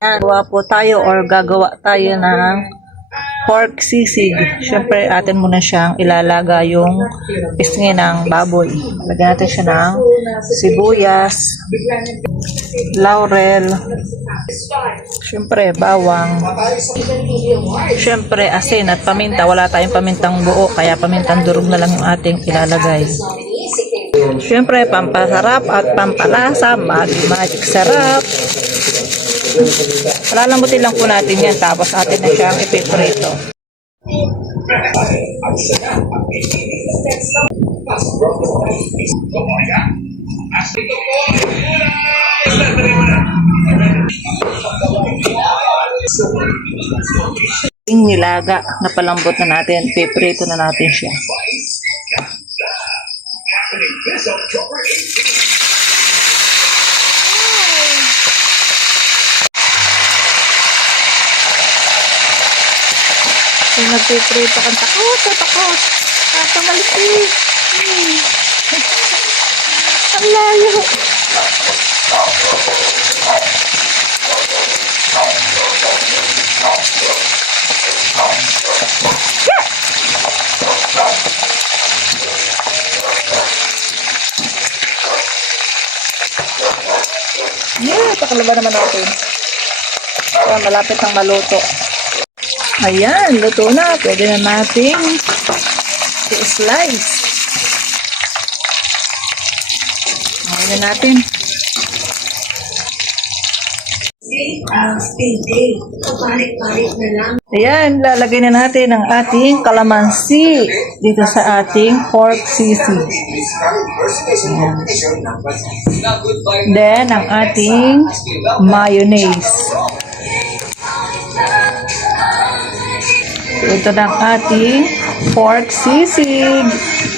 Gawa po tayo or gagawa tayo ng pork sisig. Siyempre, atin muna siyang ilalaga yung pisngi ng baboy. Lagyan natin siya ng sibuyas, laurel, siyempre, bawang, siyempre, asin at paminta. Wala tayong pamintang buo, kaya pamintang durog na lang yung ating ilalagay. Siyempre, pampasarap at pampalasa, magic sarap. Lalamutin lang po natin yan, tapos atin na siyang ipiprito. Yung nilaga na palambot na natin, piprito na natin siya. Yung nagpiprito kang takot. Nakamalipis. Ang layo. Pakalaba naman natin. Kaya malapit ang maluto. Ayan, luto na. Pwede na natin i-slice. Ayan na natin. Ayan, lalagay na natin ang ating kalamansi dito sa ating pork sisig. Ayan. Then, ang ating mayonnaise. Ito na ang ating pork sisig.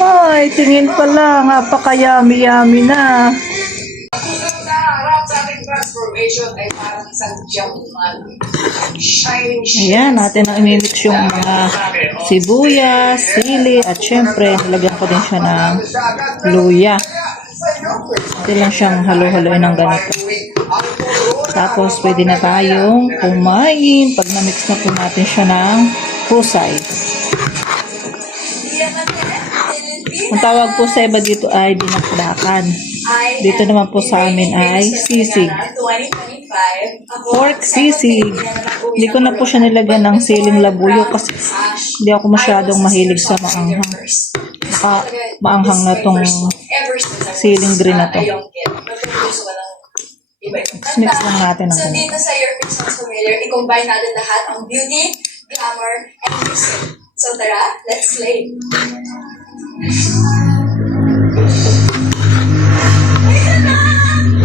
Ay, tingin pa lang. Napaka-yummy na. Ayan, natin ang imimix yung mga sibuyas, sili, at syempre, nilagyan ko din siya ng luya. Ito lang siyang halo-haloin ng ganito. Tapos, pwede na tayong kumain pag na-mix na po natin siya ng husay. Ang tawag po sa iba dito ay dinakdakan. Dito naman po sa amin ay sisig. Pork sisig. Hindi ko na po siya nilagyan ng siling labuyo kasi hindi ako masyadong mahilig sa maanghang. Maanghang na tong siling green na to. Mix lang natin ang ganito. So dito sa Your Christmas Familiar, i-combine natin lahat ang beauty, glamour, and music. So tara, let's slay!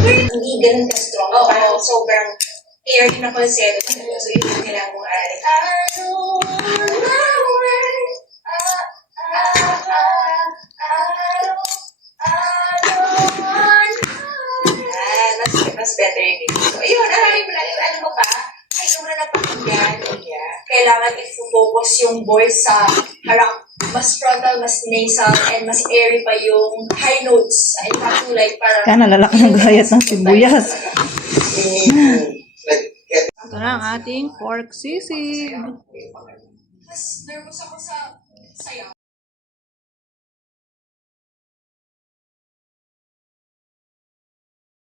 Hindi ganun ka-strong. Parang sobrang airy na falsetto. So yun yung kailangan mong aralin. Mas better yung dito. So, ayun, aralin mo lang yung ano mo pa. Ay, una na pakinggan. Kailangan i-focus yung voice sa harap. Mas frontal, mas nasal, and mas airy pa yung high notes. In fact, like para... Kaya nalalaki ng gayat ng sibuyas. Ito na ang ating pork sisig. Mas nervous ako sa sayaw.